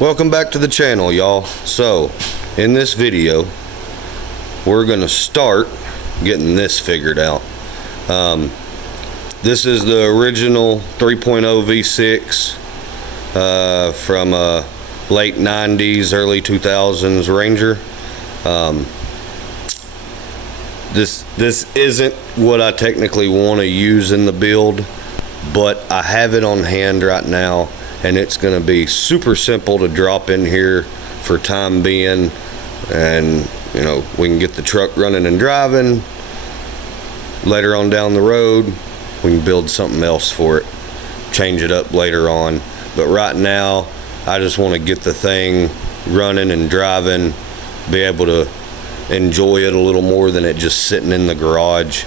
Welcome back to the channel, y'all. So in this video we're gonna start getting this figured out. This is the original 3.0 V6 from late 90s early 2000s Ranger. This isn't what I technically want to use in the build, but I have it on hand right now, and it's going to be super simple to drop in here for time being, and you know, we can get the truck running and driving. Later on down the road we can build something else for it, change it up later on, but right now I just want to get the thing running and driving, be able to enjoy it a little more than it just sitting in the garage.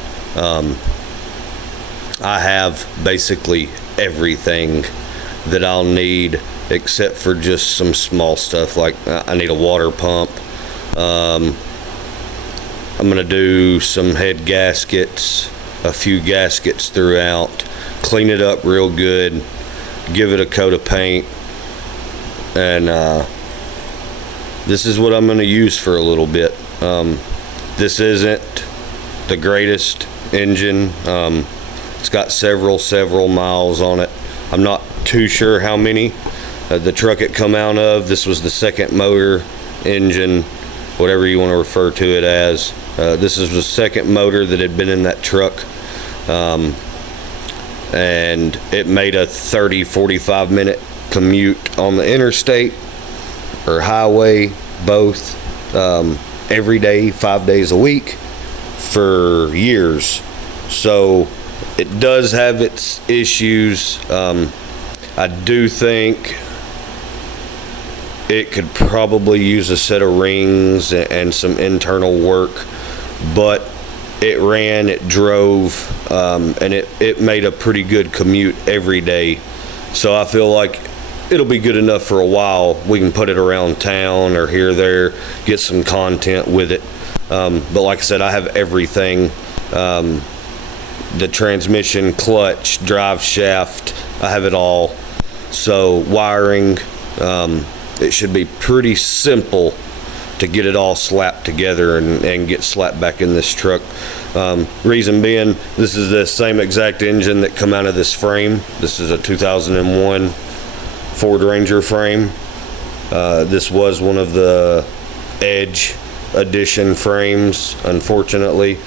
I have basically everything that I'll need except for just some small stuff, like I need a water pump. I'm gonna do some head gaskets, a few gaskets throughout, clean it up real good, give it a coat of paint, and this is what I'm gonna use for a little bit. This isn't the greatest engine. It's got several miles on it. I'm not too sure how many. The truck it come out of, this was the second motor, engine, whatever you want to refer to it as. This is the second motor that had been in that truck, and it made a 30-45 minute commute on the interstate or highway, both, every day, 5 days a week for years. So it does have its issues. I do think it could probably use a set of rings and some internal work, but it ran, it drove, and it made a pretty good commute every day. So I feel like it'll be good enough for a while. We can put it around town or here or there, get some content with it. But like I said, I have everything. The transmission, clutch, drive shaft, I have it all. So wiring, it should be pretty simple to get it all slapped together and get slapped back in this truck. Reason being, this is the same exact engine that come out of this frame. This is a 2001 Ford Ranger frame. This was one of the Edge edition frames, unfortunately.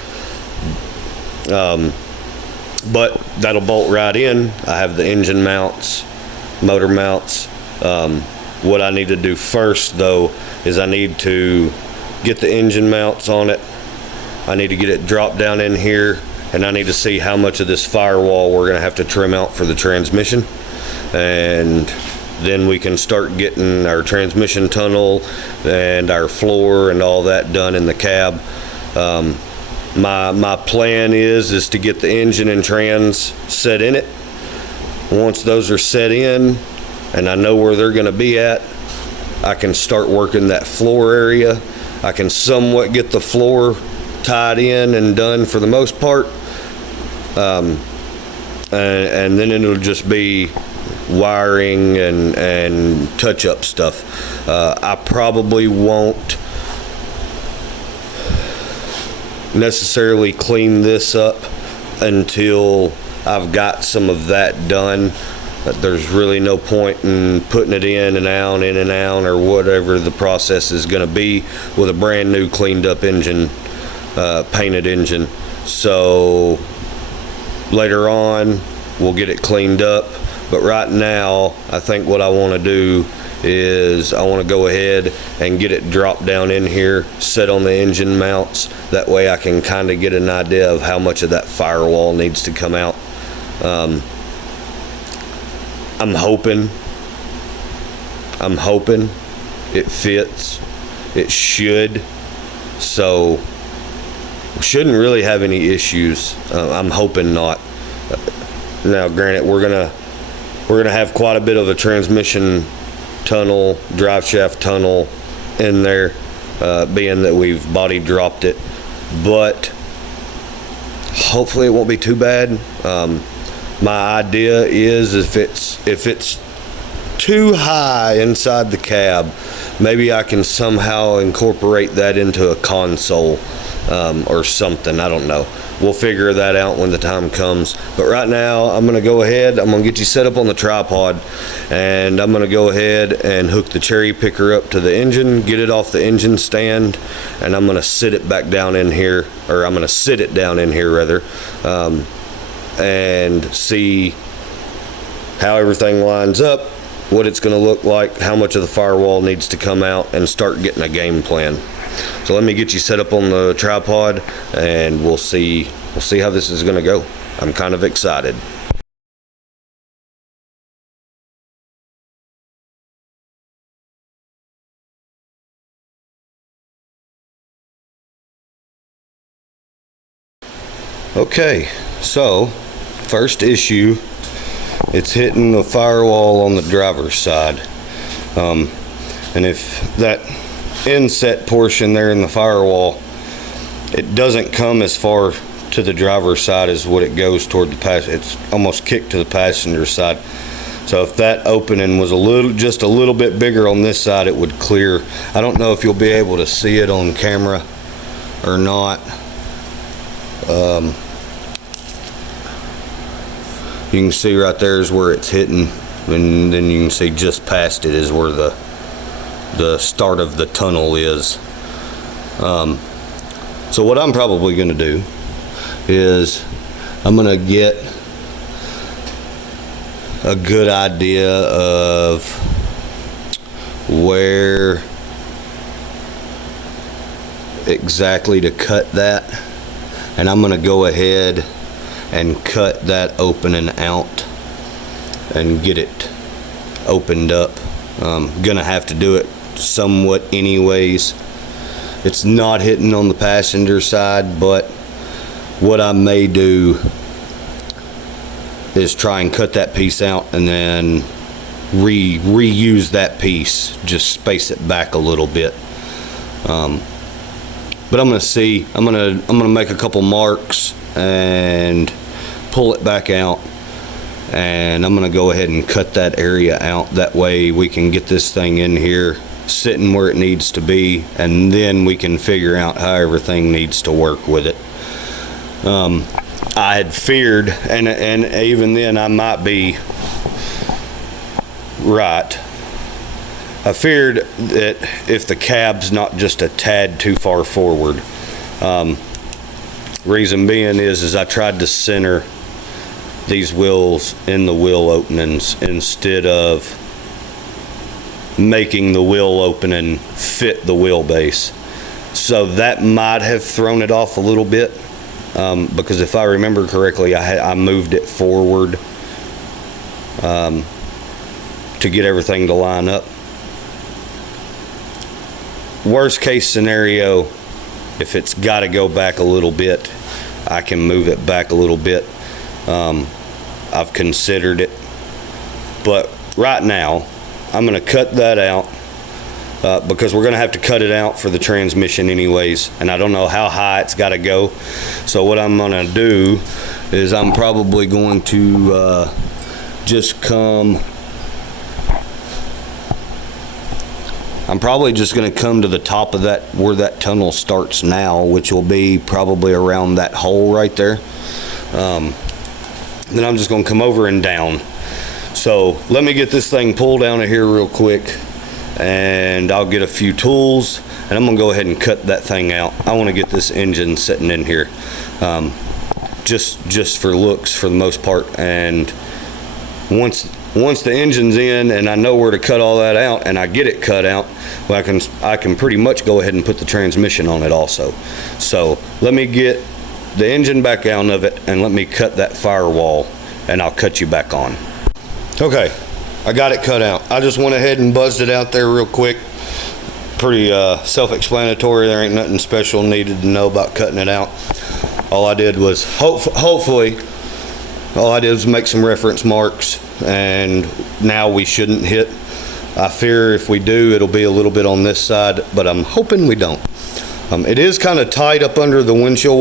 But that'll bolt right in. I have the engine mounts, motor mounts. What I need to do first though is I need to get the engine mounts on it. I need to get it dropped down in here, and I need to see how much of this firewall we're gonna have to trim out for the transmission, and then we can start getting our transmission tunnel and our floor and all that done in the cab. My plan is to get the engine and trans set in it. Once those are set in and I know where they're gonna be at, I can start working that floor area. I can somewhat get the floor tied in and done for the most part. And then it'll just be wiring and touch-up stuff. I probably won't necessarily clean this up until I've got some of that done. There's really no point in putting it in and out, or whatever the process is going to be with a brand new cleaned up engine, painted engine. So later on we'll get it cleaned up, but right now I think what I want to do is I want to go ahead and get it dropped down in here, set on the engine mounts. That way I can kind of get an idea of how much of that firewall needs to come out. I'm hoping it fits. It should. So we shouldn't really have any issues. I'm hoping not. Now granted, we're gonna have quite a bit of a transmission tunnel, drive shaft tunnel in there, being that we've body dropped it, but hopefully it won't be too bad. My idea is if it's too high inside the cab. Maybe I can somehow incorporate that into a console or something. I don't know. We'll figure that out when the time comes. But right now, I'm going to go ahead. I'm going to get you set up on the tripod, and I'm going to go ahead and hook the cherry picker up to the engine, get it off the engine stand, and I'm going to sit it back down in here, or I'm going to sit it down in here rather, and see how everything lines up, what it's going to look like, how much of the firewall needs to come out, and start getting a game plan. So let me get you set up on the tripod, and we'll see how this is going to go. I'm kind of excited. Okay, so first issue, it's hitting the firewall on the driver's side, and if that inset portion there in the firewall, it doesn't come as far to the driver's side as what it goes toward the passenger. It's almost kicked to the passenger side. So if that opening was just a little bit bigger on this side, it would clear. I don't know if you'll be able to see it on camera or not. You can see right there is where it's hitting, and then you can see just past it is where the start of the tunnel is. So what I'm probably going to do is I'm going to get a good idea of where exactly to cut that, and I'm going to go ahead and cut that opening out and get it opened up. Gonna have to do it somewhat anyways. It's not hitting on the passenger side, but what I may do is try and cut that piece out and then reuse that piece, just space it back a little bit. But I'm gonna make a couple marks and pull it back out, and I'm gonna go ahead and cut that area out. That way we can get this thing in here sitting where it needs to be, and then we can figure out how everything needs to work with it. I had feared, and even then I might be right, I feared that if the cab's not just a tad too far forward, reason being is I tried to center these wheels in the wheel openings instead of making the wheel opening fit the wheelbase. So that might have thrown it off a little bit, because if I remember correctly, I moved it forward to get everything to line up. Worst case scenario, if it's got to go back a little bit, I can move it back a little bit. I've considered it, but right now I'm going to cut that out because we're going to have to cut it out for the transmission anyways, and I don't know how high it's got to go. So what I'm going to do is I'm probably going to I'm probably just going to come to the top of that, where that tunnel starts now, which will be probably around that hole right there. Then I'm just going to come over and down. So let me get this thing pulled down to here real quick, and I'll get a few tools, and I'm going to go ahead and cut that thing out. I want to get this engine sitting in here, just for looks for the most part. And once the engine's in and I know where to cut all that out, and I get it cut out, well, I can pretty much go ahead and put the transmission on it also. So let me get the engine back out of it, and let me cut that firewall, and I'll cut you back on. Okay, I got it cut out. I just went ahead and buzzed it out there real quick. Pretty self-explanatory. There ain't nothing special needed to know about cutting it out. All I did was hopefully all I did was make some reference marks, and now we shouldn't hit. I fear if we do, it'll be a little bit on this side, but I'm hoping we don't. It is kind of tight up under the windshield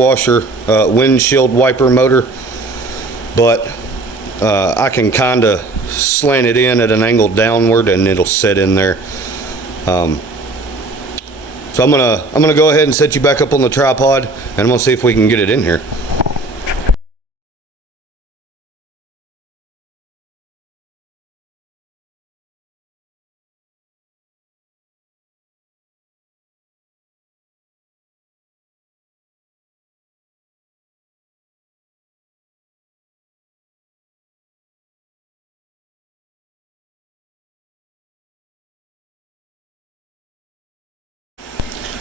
wiper motor, but I can kind of slant it in at an angle downward, and it'll sit in there. So I'm gonna go ahead and set you back up on the tripod, and I'm gonna see if we can get it in here.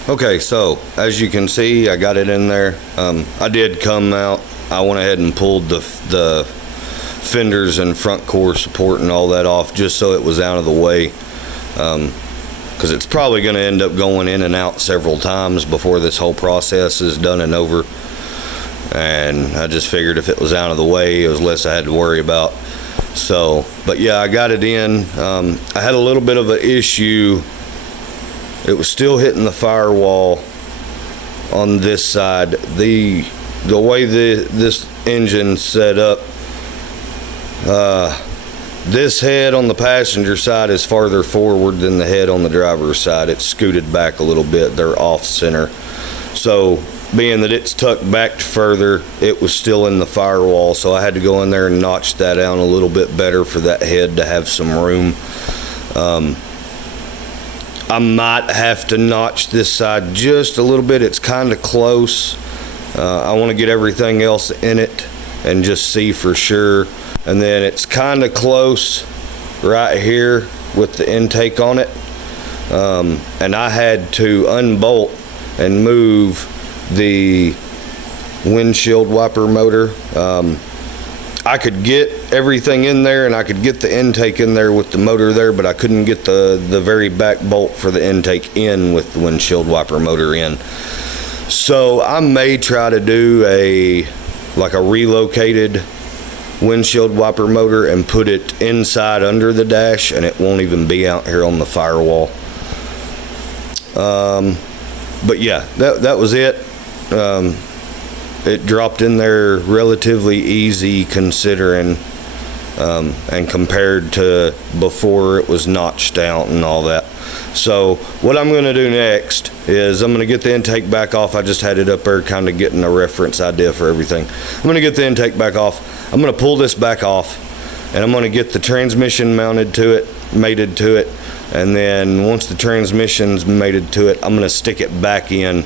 Okay, so as you can see, I got it in there. I did come out. I went ahead and pulled the fenders and front core support and all that off just so it was out of the way, because it's probably going to end up going in and out several times before this whole process is done and over. And I just figured if it was out of the way, it was less I had to worry about. So, but yeah, I got it in. I had a little bit of an issue. It was still hitting the firewall on this side. The way this engine's set up, this head on the passenger side is farther forward than the head on the driver's side. It's scooted back a little bit. They're off center. So being that it's tucked back further, it was still in the firewall. So I had to go in there and notch that down a little bit better for that head to have some room. I might have to notch this side just a little bit. It's kind of close. I want to get everything else in it and just see for sure. And then it's kind of close right here with the intake on it. And I had to unbolt and move the windshield wiper motor. I could get everything in there and I could get the intake in there with the motor there, but I couldn't get the very back bolt for the intake in with the windshield wiper motor in. So I may try to do a relocated windshield wiper motor and put it inside under the dash, and it won't even be out here on the firewall. But yeah, that was it. It dropped in there relatively easy considering, and compared to before it was notched out and all that. So what I'm going to do next is I'm going to get the intake back off. I just had it up there kind of getting a reference idea for everything. I'm going to get the intake back off. I'm going to pull this back off, and I'm going to get the transmission mated to it. And then once the transmission's mated to it, I'm going to stick it back in.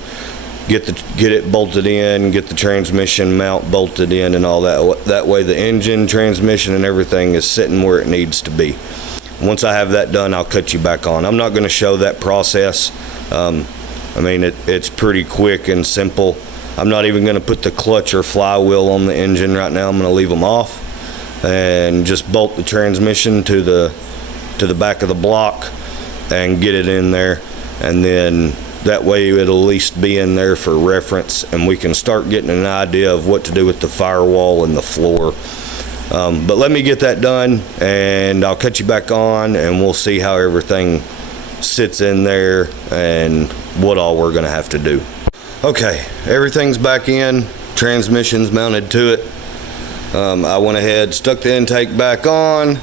Get it bolted in, get the transmission mount bolted in and all that. That way the engine, transmission, and everything is sitting where it needs to be. Once I have that done, I'll cut you back on. I'm not going to show that process. I mean, it's pretty quick and simple. I'm not even going to put the clutch or flywheel on the engine right now. I'm going to leave them off and just bolt the transmission to the back of the block and get it in there. And then that way it'll at least be in there for reference, and we can start getting an idea of what to do with the firewall and the floor. But let me get that done, and I'll cut you back on, and we'll see how everything sits in there and what all we're going to have to do. Okay, everything's back in. Transmission's mounted to it. I went ahead, stuck the intake back on,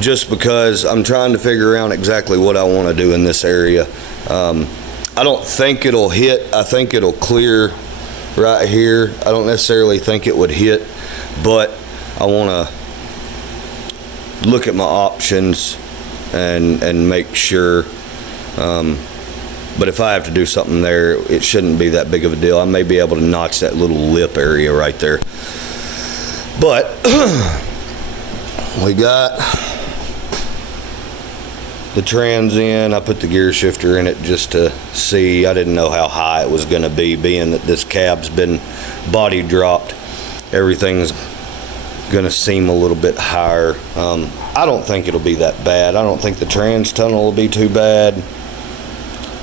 just because I'm trying to figure out exactly what I want to do in this area. I don't think it'll hit. I think it'll clear right here. I don't necessarily think it would hit, but I want to look at my options and make sure. But if I have to do something there, it shouldn't be that big of a deal. I may be able to notch that little lip area right there. But we got the trans in. I put the gear shifter in it just to see. I didn't know how high it was going to be, being that this cab's been body dropped. Everything's going to seem a little bit higher. I don't think it'll be that bad. I don't think the trans tunnel will be too bad.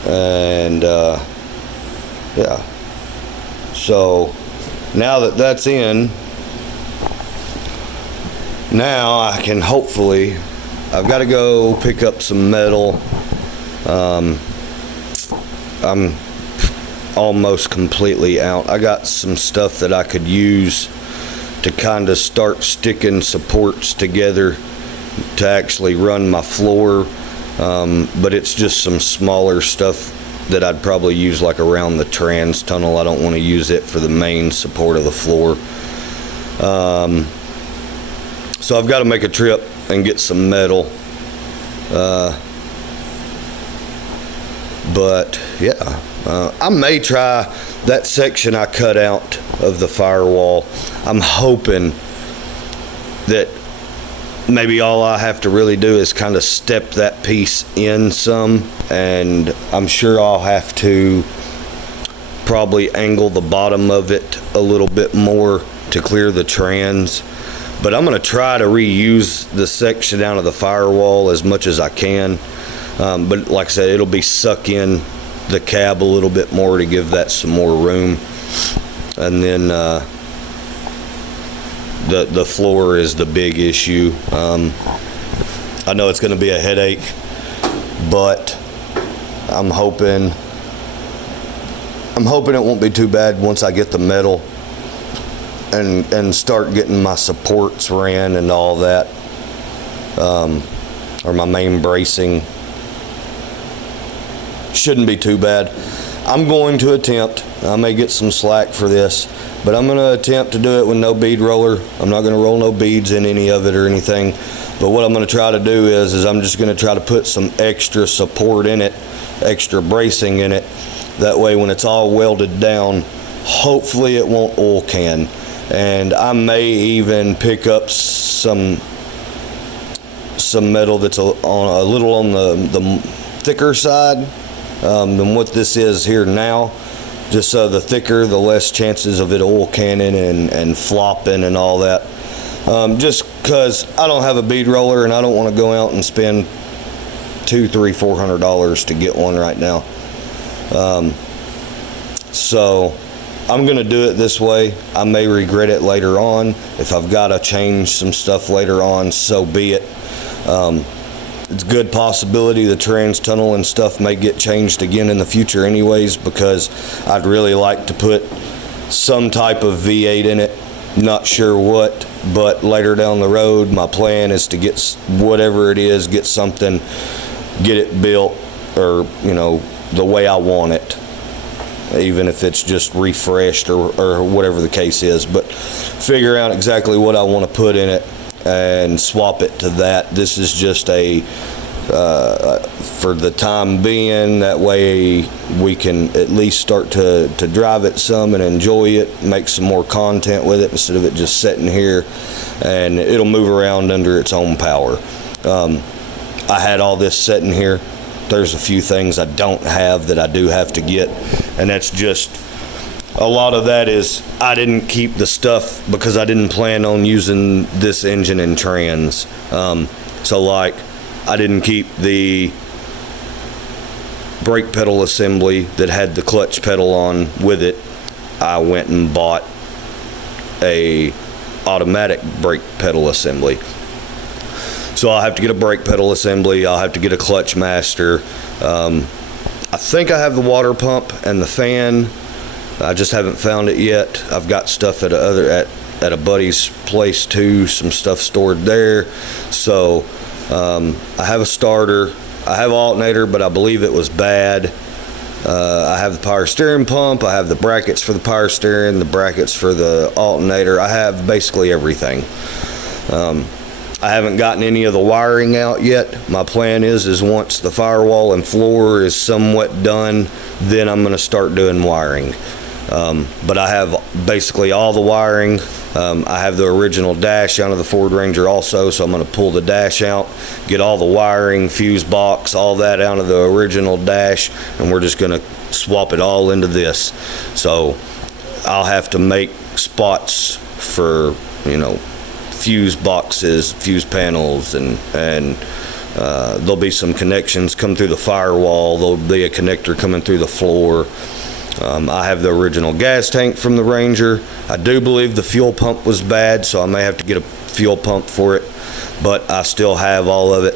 And yeah, so now that that's in, now I can hopefully, I've got to go pick up some metal. I'm almost completely out. I got some stuff that I could use to kind of start sticking supports together to actually run my floor, but it's just some smaller stuff that I'd probably use like around the trans tunnel. I don't want to use it for the main support of the floor. So I've got to make a trip and get some metal. But yeah, I may try that section I cut out of the firewall. I'm hoping that maybe all I have to really do is kind of step that piece in some, and I'm sure I'll have to probably angle the bottom of it a little bit more to clear the trans. But I'm going to try to reuse the section out of the firewall as much as I can. But like I said, it'll be suck in the cab a little bit more to give that some more room. And then the floor is the big issue. I know it's going to be a headache, but I'm hoping it won't be too bad once I get the metal and start getting my supports ran and all that, or my main bracing. Shouldn't be too bad. I'm going to attempt, I may get some slack for this, but I'm going to attempt to do it with no bead roller. I'm not going to roll no beads in any of it or anything. But what I'm going to try to do is I'm just going to try to put some extra support in it, extra bracing in it. That way when it's all welded down, hopefully it won't oil can. And I may even pick up some metal that's a little on the thicker side than what this is here now. Just so the thicker, the less chances of it oil canning and flopping and all that. Just because I don't have a bead roller and I don't want to go out and spend $200, $300, $400 to get one right now. So I'm going to do it this way. I may regret it later on. If I've got to change some stuff later on, so be it. It's a good possibility the trans tunnel and stuff may get changed again in the future anyways, because I'd really like to put some type of V8 in it. Not sure what, but later down the road, my plan is to get whatever it is, get something, get it built, or, you know, the way I want it. Even if it's just refreshed or whatever the case is, but figure out exactly what I want to put in it and swap it to that. This is just a for the time being, that way we can at least start to drive it some and enjoy it, make some more content with it instead of it just sitting here, and it'll move around under its own power. I had all this sitting here. There's a few things I don't have that I do have to get, and that's just a lot of that is I didn't keep the stuff because I didn't plan on using this engine and trans. So like I didn't keep the brake pedal assembly that had the clutch pedal on with it. I went and bought a automatic brake pedal assembly. So I'll have to get a brake pedal assembly. I'll have to get a clutch master. I think I have the water pump and the fan. I just haven't found it yet. I've got stuff at a buddy's place too, some stuff stored there. So I have a starter. I have an alternator, but I believe it was bad. I have the power steering pump. I have the brackets for the power steering, the brackets for the alternator. I have basically everything. I haven't gotten any of the wiring out yet. My plan is once the firewall and floor is somewhat done, then I'm going to start doing wiring. But I have basically all the wiring. I have the original dash out of the Ford Ranger also, so I'm going to pull the dash out, get all the wiring, fuse box, all that out of the original dash, and we're just going to swap it all into this. So I'll have to make spots for, you know, fuse boxes, fuse panels, and there'll be some connections come through the firewall. There'll be a connector coming through the floor. I have the original gas tank from the Ranger. I do believe the fuel pump was bad, so I may have to get a fuel pump for it, but I still have all of it.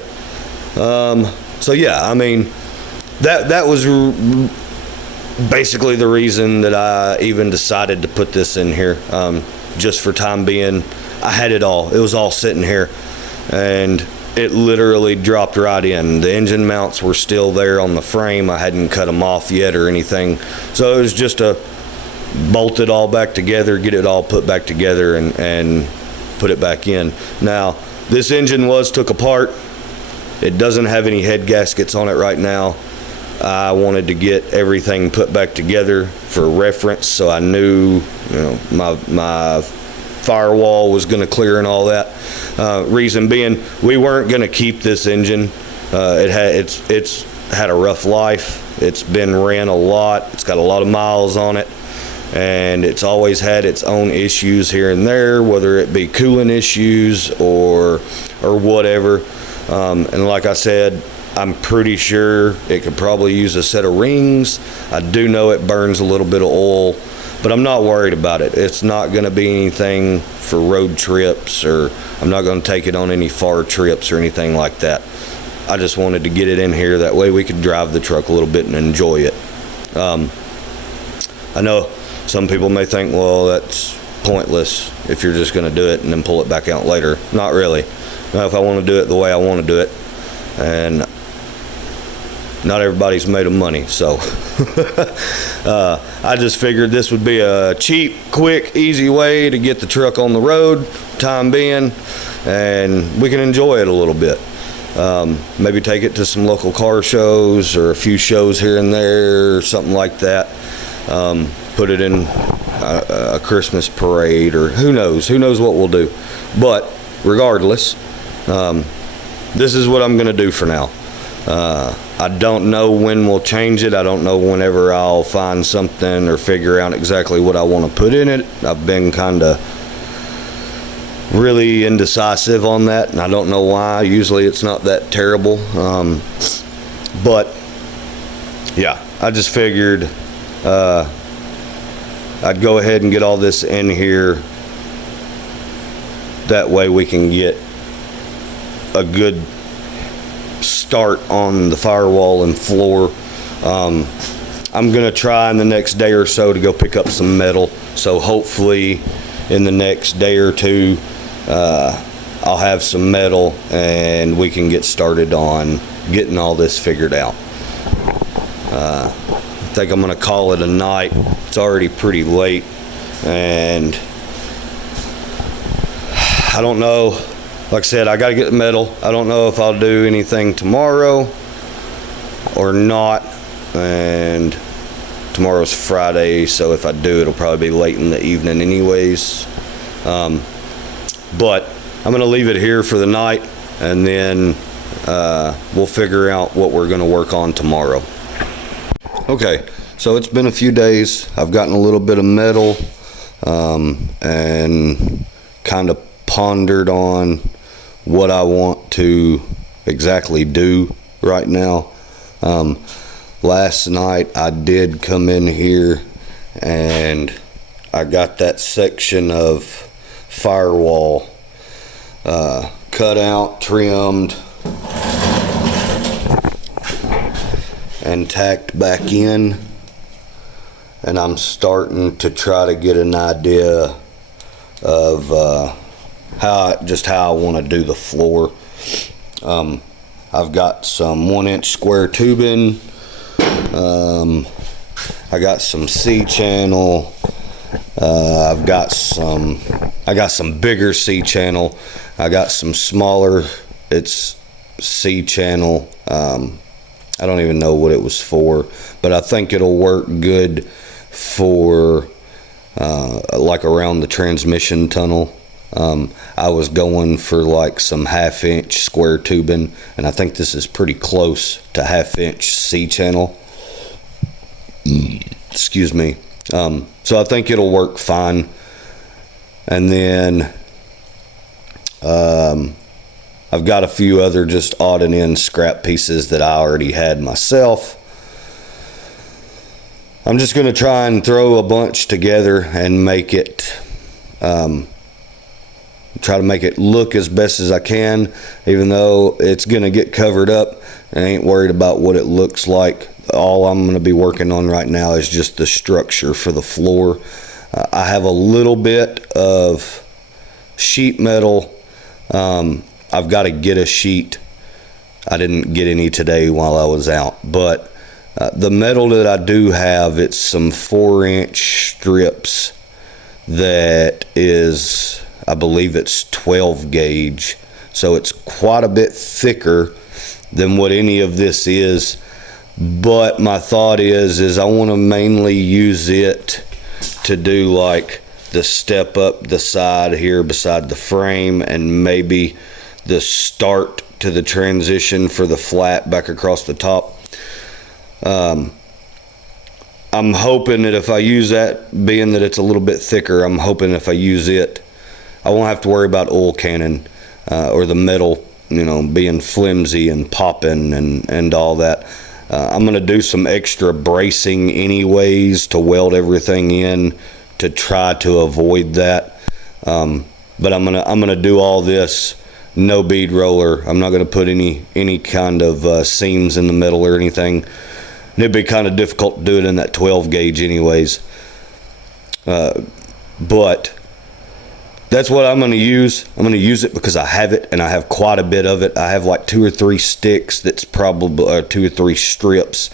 So yeah, I mean, that was basically the reason that I even decided to put this in here. just for time being. I had it all. It was all sitting here, and it literally dropped right in. The engine mounts were still there on the frame. I hadn't cut them off yet or anything. So it was just a bolt it all back together, get it all put back together, and put it back in. Now, this engine was took apart. It doesn't have any head gaskets on it right now. I wanted to get everything put back together for reference, so I knew, my firewall was going to clear and all that. Reason being, we weren't going to keep this engine. It's had a rough life. It's been ran a lot. It's got a lot of miles on it, and it's always had its own issues here and there, whether it be coolant issues or whatever. And like I said, I'm pretty sure it could probably use a set of rings. I do know it burns a little bit of oil, but I'm not worried about it. It's not going to be anything for road trips, or I'm not going to take it on any far trips or anything like that. I just wanted to get it in here. That way we could drive the truck a little bit and enjoy it. I know some people may think, well, that's pointless if you're just going to do it and then pull it back out later. Not really. Now, if I want to do it the way I want to do it, and not everybody's made of money, so I just figured this would be a cheap, quick, easy way to get the truck on the road, time being, and we can enjoy it a little bit. Maybe take it to some local car shows or a few shows here and there, or something like that. Put it in a Christmas parade, or who knows what we'll do. But regardless, this is what I'm going to do for now. I don't know when we'll change it. I don't know whenever I'll find something or figure out exactly what I want to put in it. I've been kind of really indecisive on that, and I don't know why. Usually it's not that terrible. But yeah, I just figured I'd go ahead and get all this in here. That way we can get a good start on the firewall and floor. I'm gonna try in the next day or so to go pick up some metal, so hopefully in the next day or two I'll have some metal and we can get started on getting all this figured out. I think I'm gonna call it a night. It's already pretty late, and I don't know. Like I said, I gotta get the metal. I don't know if I'll do anything tomorrow or not. And tomorrow's Friday, so if I do, it'll probably be late in the evening anyways. But I'm gonna leave it here for the night, and then we'll figure out what we're gonna work on tomorrow. Okay, so it's been a few days. I've gotten a little bit of metal and kind of pondered on what I want to exactly do right now. Last night I did come in here and I got that section of firewall cut out, trimmed, and tacked back in, and I'm starting to try to get an idea of how I want to do the floor. I've got some 1-inch square tubing. I got some C-channel. I got some bigger C-channel. I got some smaller. It's C-channel. I don't even know what it was for, but I think it'll work good for like around the transmission tunnel. I was going for like some 1/2-inch square tubing, and I think this is pretty close to 1/2-inch C-channel. Excuse me. So I think it'll work fine. And then I've got a few other just odd and end scrap pieces that I already had myself. I'm just going to try and throw a bunch together and make it try to make it look as best as I can, even though it's going to get covered up. I ain't worried about what it looks like. All I'm going to be working on right now is just the structure for the floor. I have a little bit of sheet metal. I've got to get a sheet. I didn't get any today while I was out, but the metal that I do have, it's some 4-inch strips that is, I believe it's 12 gauge. So it's quite a bit thicker than what any of this is. But my thought is I want to mainly use it to do like the step up the side here beside the frame, and maybe the start to the transition for the flat back across the top. I'm hoping that if I use that, being that it's a little bit thicker, I'm hoping if I use it, I won't have to worry about oil cannon or the metal, being flimsy and popping and all that. I'm going to do some extra bracing anyways to weld everything in to try to avoid that. But I'm gonna do all this no bead roller. I'm not going to put any kind of seams in the metal or anything. It'd be kind of difficult to do it in that 12 gauge anyways. But that's what I'm going to use. I'm going to use it because I have it, and I have quite a bit of it. I have like 2 or 3 sticks that's probably 2 or 3 strips,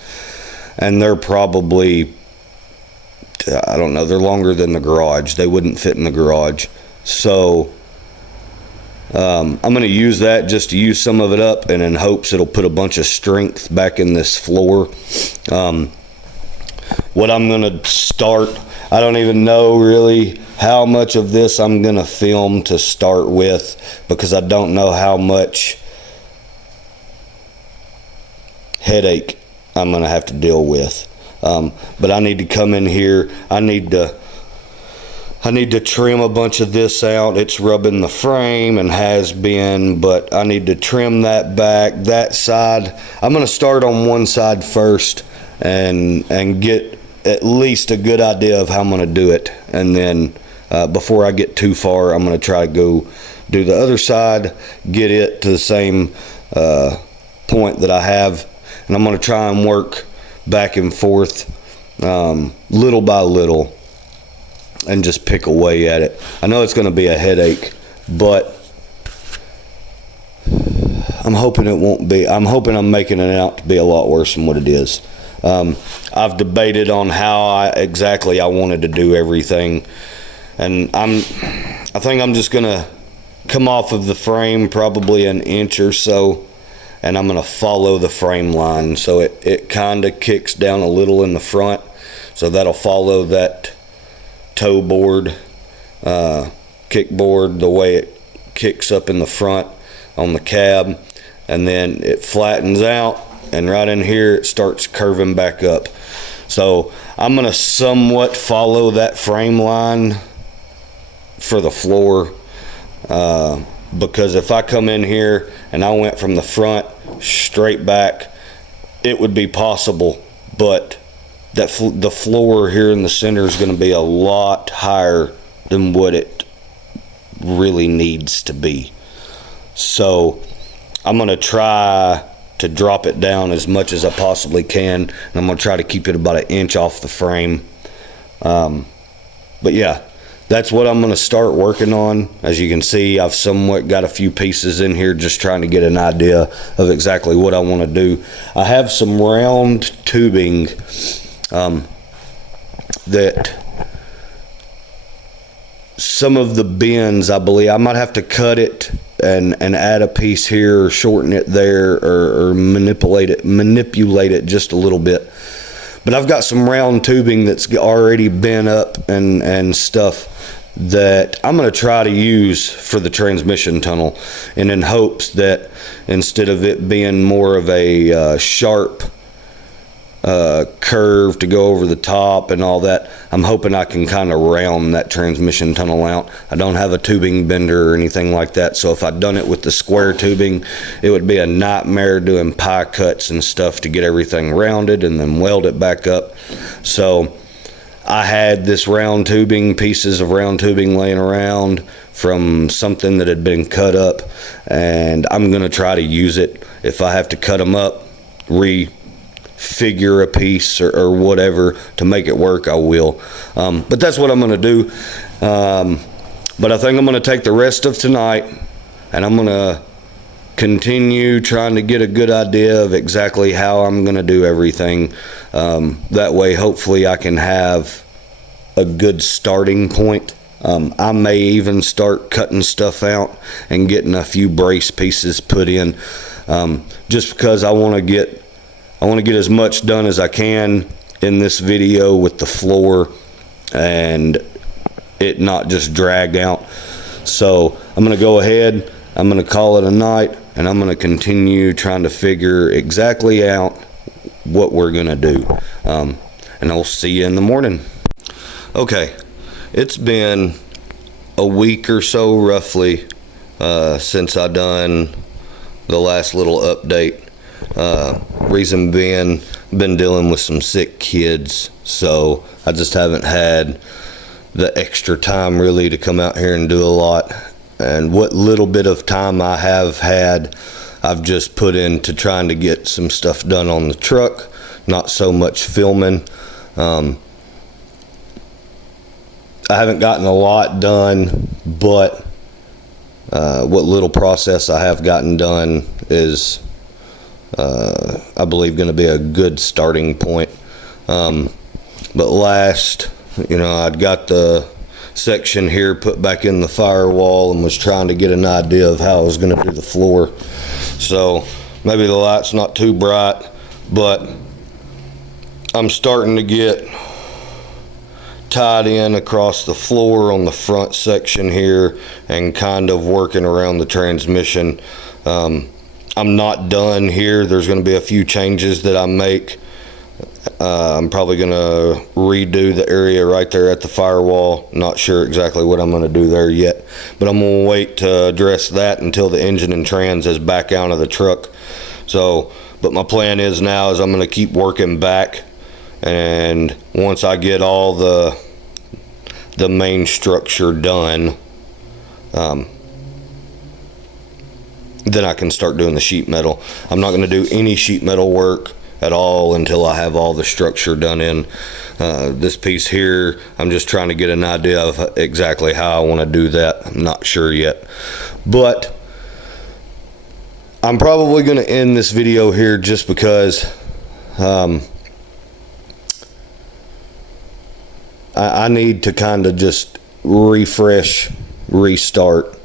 and they're probably, I don't know, they're longer than the garage. They wouldn't fit in the garage. So I'm going to use that just to use some of it up, and in hopes it'll put a bunch of strength back in this floor. What I'm going to start, I don't even know really how much of this I'm going to film to start with, because I don't know how much headache I'm going to have to deal with. But I need to come in here. I need to trim a bunch of this out. It's rubbing the frame and has been, but I need to trim that back. That side, I'm going to start on one side first and get at least a good idea of how I'm going to do it. And then before I get too far, I'm going to try to go do the other side, get it to the same point that I have. And I'm going to try and work back and forth little by little, and just pick away at it. I know it's going to be a headache, but I'm hoping it won't be. I'm hoping I'm making it out to be a lot worse than what it is. I've debated on how exactly I wanted to do everything, and I think I'm just going to come off of the frame probably an inch or so, and I'm going to follow the frame line. So it kind of kicks down a little in the front, so that'll follow that toe board, kickboard, the way it kicks up in the front on the cab, and then it flattens out, and right in here it starts curving back up. So I'm going to somewhat follow that frame line for the floor, because if I come in here and I went from the front straight back, it would be possible, but the floor here in the center is going to be a lot higher than what it really needs to be. So I'm going to try to drop it down as much as I possibly can, and I'm going to try to keep it about an inch off the frame. But yeah, that's what I'm going to start working on. As you can see, I've somewhat got a few pieces in here just trying to get an idea of exactly what I want to do. I have some round tubing that some of the bends, I believe I might have to cut it and add a piece here, or shorten it there, or manipulate it just a little bit. But I've got some round tubing that's already bent up and stuff that I'm going to try to use for the transmission tunnel, and in hopes that instead of it being more of a sharp curve to go over the top and all that, I'm hoping I can kind of round that transmission tunnel out. I don't have a tubing bender or anything like that, so if I'd done it with the square tubing, it would be a nightmare doing pie cuts and stuff to get everything rounded and then weld it back up. So I had this pieces of round tubing laying around from something that had been cut up, and I'm going to try to use it. If I have to cut them up, figure a piece or whatever to make it work, I will. But that's what I'm going to do. But I think I'm going to take the rest of tonight, and I'm going to continue trying to get a good idea of exactly how I'm going to do everything. That way, hopefully, I can have a good starting point. I may even start cutting stuff out and getting a few brace pieces put in, just because I want to get as much done as I can in this video with the floor and it not just drag out. So I'm going to go ahead, I'm going to call it a night, and I'm going to continue trying to figure exactly out what we're going to do. And I'll see you in the morning. Okay, it's been a week or so roughly since I done the last little update. Reason being, been dealing with some sick kids, so I just haven't had the extra time really to come out here and do a lot. And what little bit of time I have had, I've just put into trying to get some stuff done on the truck, not so much filming. I haven't gotten a lot done, but what little process I have gotten done is, I believe, going to be a good starting point. But last, I'd got the section here put back in the firewall and was trying to get an idea of how I was going to do the floor. So maybe the light's not too bright, but I'm starting to get tied in across the floor on the front section here and kind of working around the transmission. I'm not done here. There's going to be a few changes that I make. I'm probably going to redo the area right there at the firewall. Not sure exactly what I'm going to do there yet, but I'm going to wait to address that until the engine and trans is back out of the truck. So, but my plan is now is I'm going to keep working back, and once I get all the main structure done, then I can start doing the sheet metal. I'm not going to do any sheet metal work at all until I have all the structure done in. This piece here, I'm just trying to get an idea of exactly how I want to do that. I'm not sure yet, but I'm probably going to end this video here just because I need to kind of just refresh, restart.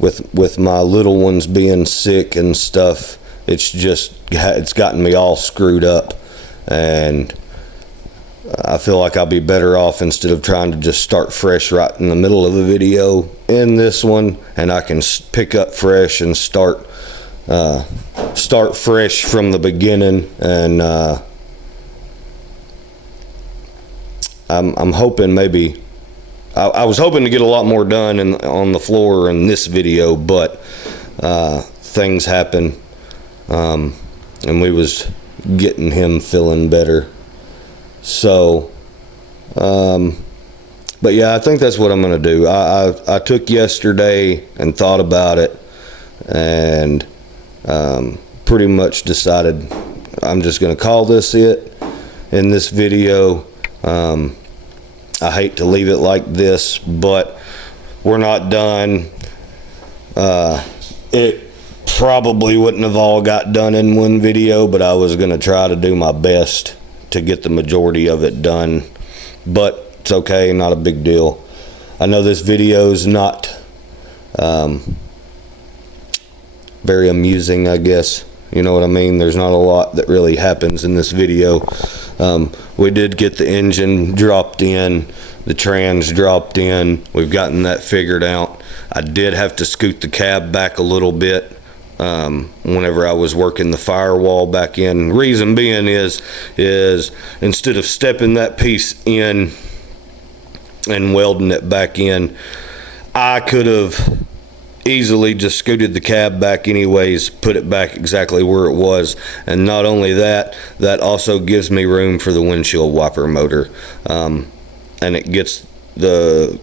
With my little ones being sick and stuff, it's gotten me all screwed up, and I feel like I'll be better off instead of trying to just start fresh right in the middle of the video in this one, and I can pick up fresh and start fresh from the beginning. And I'm hoping maybe I was hoping to get a lot more done on the floor in this video, but things happen. And we was getting him feeling better. So, but yeah, I think that's what I'm going to do. I took yesterday and thought about it, and pretty much decided I'm just going to call this it in this video. I hate to leave it like this, but we're not done. It probably wouldn't have all got done in one video, but I was going to try to do my best to get the majority of it done. But it's okay, not a big deal. I know this video is not very amusing, I guess. You know what I mean? There's not a lot that really happens in this video. We did get the engine dropped in, the trans dropped in. We've gotten that figured out. I did have to scoot the cab back a little bit whenever I was working the firewall back in. Reason being is instead of stepping that piece in and welding it back in, I could have easily just scooted the cab back anyways, put it back exactly where it was. And not only that, that also gives me room for the windshield wiper motor, and it gets the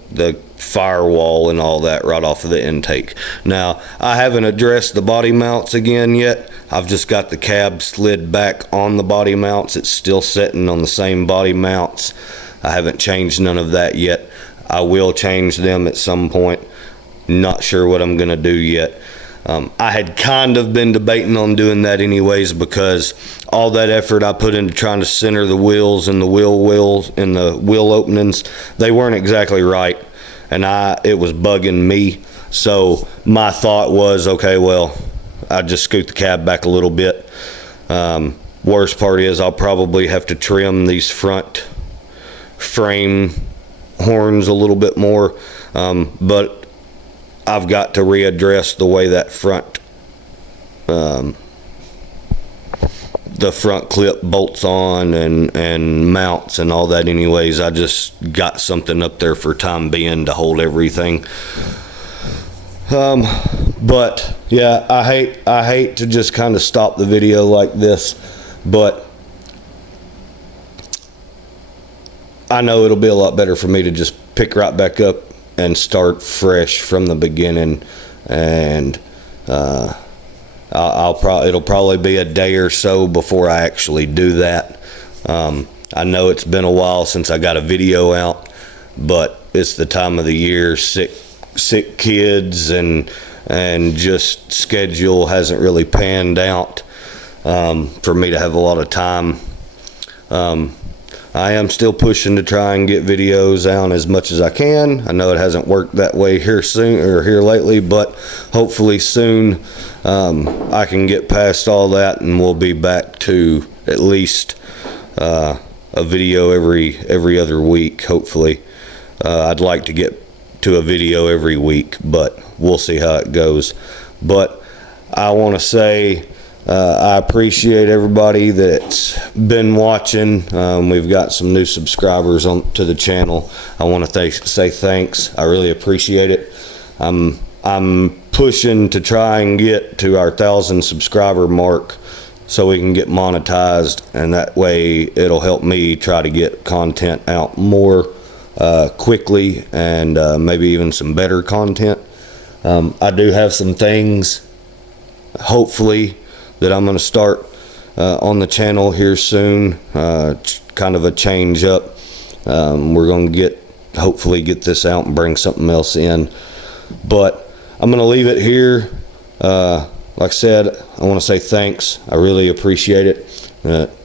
firewall and all that right off of the intake. Now, I haven't addressed the body mounts again yet. I've just got the cab slid back on the body mounts. It's still sitting on the same body mounts. I haven't changed none of that yet. I will change them at some point. Not sure what I'm gonna do yet. I had kind of been debating on doing that anyways, because all that effort I put into trying to center the wheels and the wheels and the wheel openings, they weren't exactly right, and it was bugging me. So my thought was, okay, well, I'd just scoot the cab back a little bit. Worst part is I'll probably have to trim these front frame horns a little bit more, but I've got to readdress the way that the front clip bolts on and mounts and all that anyways. I just got something up there for time being to hold everything. But yeah, I hate to just kind of stop the video like this, but I know it'll be a lot better for me to just pick right back up and start fresh from the beginning. And it'll probably be a day or so before I actually do that. I know it's been a while since I got a video out, but it's the time of the year, sick kids, and just schedule hasn't really panned out for me to have a lot of time. I am still pushing to try and get videos out as much as I can. I know it hasn't worked that way here lately, but hopefully soon I can get past all that and we'll be back to at least a video every other week. Hopefully, I'd like to get to a video every week, but we'll see how it goes. But I want to say I appreciate everybody that's been watching. We've got some new subscribers to the channel. I want to say thanks. I really appreciate it. I'm pushing to try and get to our 1,000 subscriber mark so we can get monetized, and that way it'll help me try to get content out more quickly, and maybe even some better content. I do have some things, hopefully, that I'm going to start on the channel here soon, kind of a change up. We're going to hopefully get this out and bring something else in, but I'm going to leave it here. Like I said, I want to say thanks. I really appreciate it.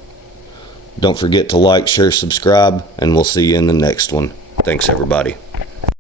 Don't forget to like, share, subscribe, and we'll see you in the next one. Thanks, everybody.